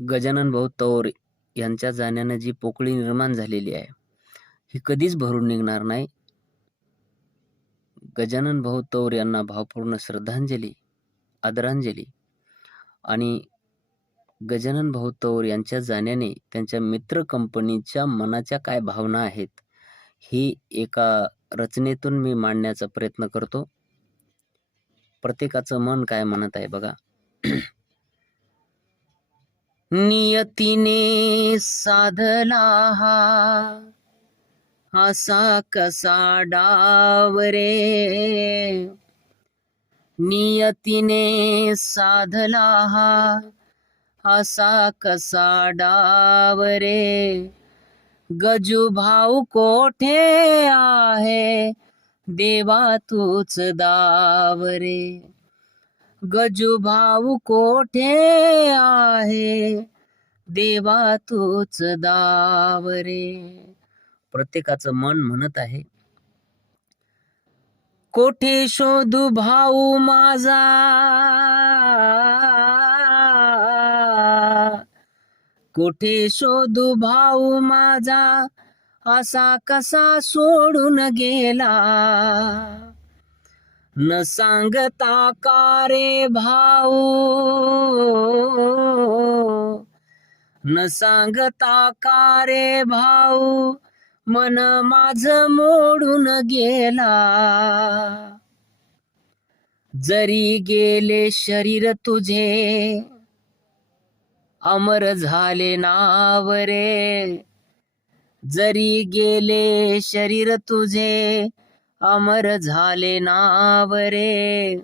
गजानन भाऊ तौर यांच्या जाण्यानं जी पोकळी निर्माण झालेली आहे ही कधीच भरून निघणार नाही. गजानन भाऊ तौर यांना भावपूर्ण श्रद्धांजली आदरांजली आणि गजानन भाऊ तौर यांच्या जाण्याने त्यांच्या मित्र कंपनीच्या मनाच्या काय भावना आहेत ही एका रचनेतून मी मांडण्याचा प्रयत्न करतो. प्रत्येकाचं मन काय म्हणत आहे बघा. नियतीने साधला हा हसा कसा डावरे. नियतीने साधला हा हसा कसा डावरे. गजू भाऊ कोठे आहे? देवा तूच दावरे. गजुभाऊ कोठे आहे? देवा तूच दावरे प्रत्येकाचं मन म्हणत आहे. कोठे शोधू भाऊ माझा? कोठे शोधू भाऊ माझा? असा कसा सोडून गेला? न सांगता का रे भाऊ. न सांगता का रे भाऊ मन माझ मोडून गेला. जरी गेले शरीर तुझे अमर झाले नाव रे जरी गेले शरीर तुझे अमर झाले नाव रे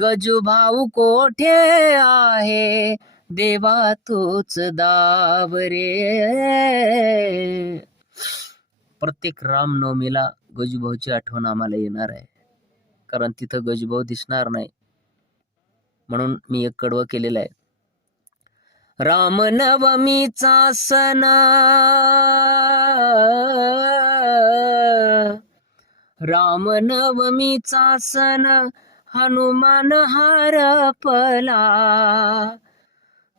गजूभाऊ कोठे आहे? देवा तोच दाव रे प्रत्येक रामनवमीला गजूभाऊची आठवण आम्हाला येणार आहे. कारण तिथं गजूभाऊ दिसणार नाही. म्हणून मी एक कडवं केलेलं आहे. रामनवमीचा सण. रामनवमीचा सण हनुमान हरपला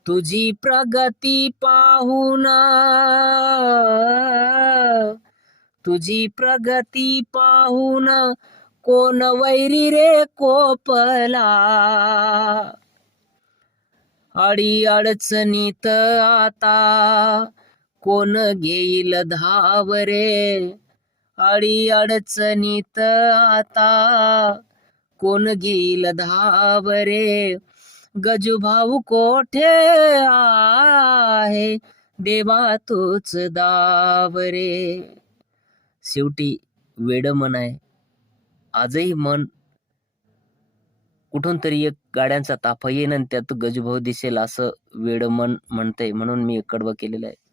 तुझी प्रगती पाहून तुझी प्रगती पाहून कोण वैरी रे कोपला. अडी अडचणीत आता कोण घेईल धाव अडी अडचणीत आता. कोण घेईल धाव रे कोठे आहे? देवा तूच दाव रे शेवटी वेड मन आहे. आजही मन कुठून तरी एक गाड्यांचा ताफा येईन आणि त्यात गजूभाऊ दिसेल असं वेड मन म्हणतंय. म्हणून मी एक कडवं केलेलं आहे.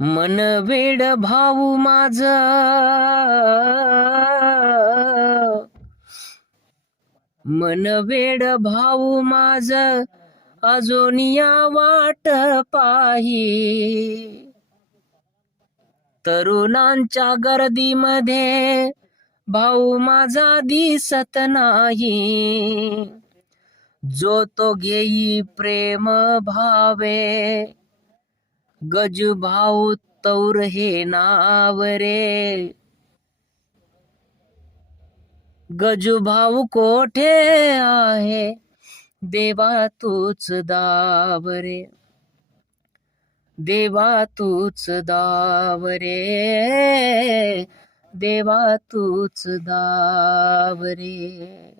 मन वेड भाऊ माझ. मन वेड भाऊ माझ. अजून या वाट पाही. तरुणांच्या गर्दीमध्ये भाऊ माझा दिसत नाही. जो तो घेई प्रेम भावे. गजभाऊ तौर हे नाव रे गजभाऊ कोठे आहे? देवा तूच दाव रे देवा तूच दाव रे देवा तूच दाव रे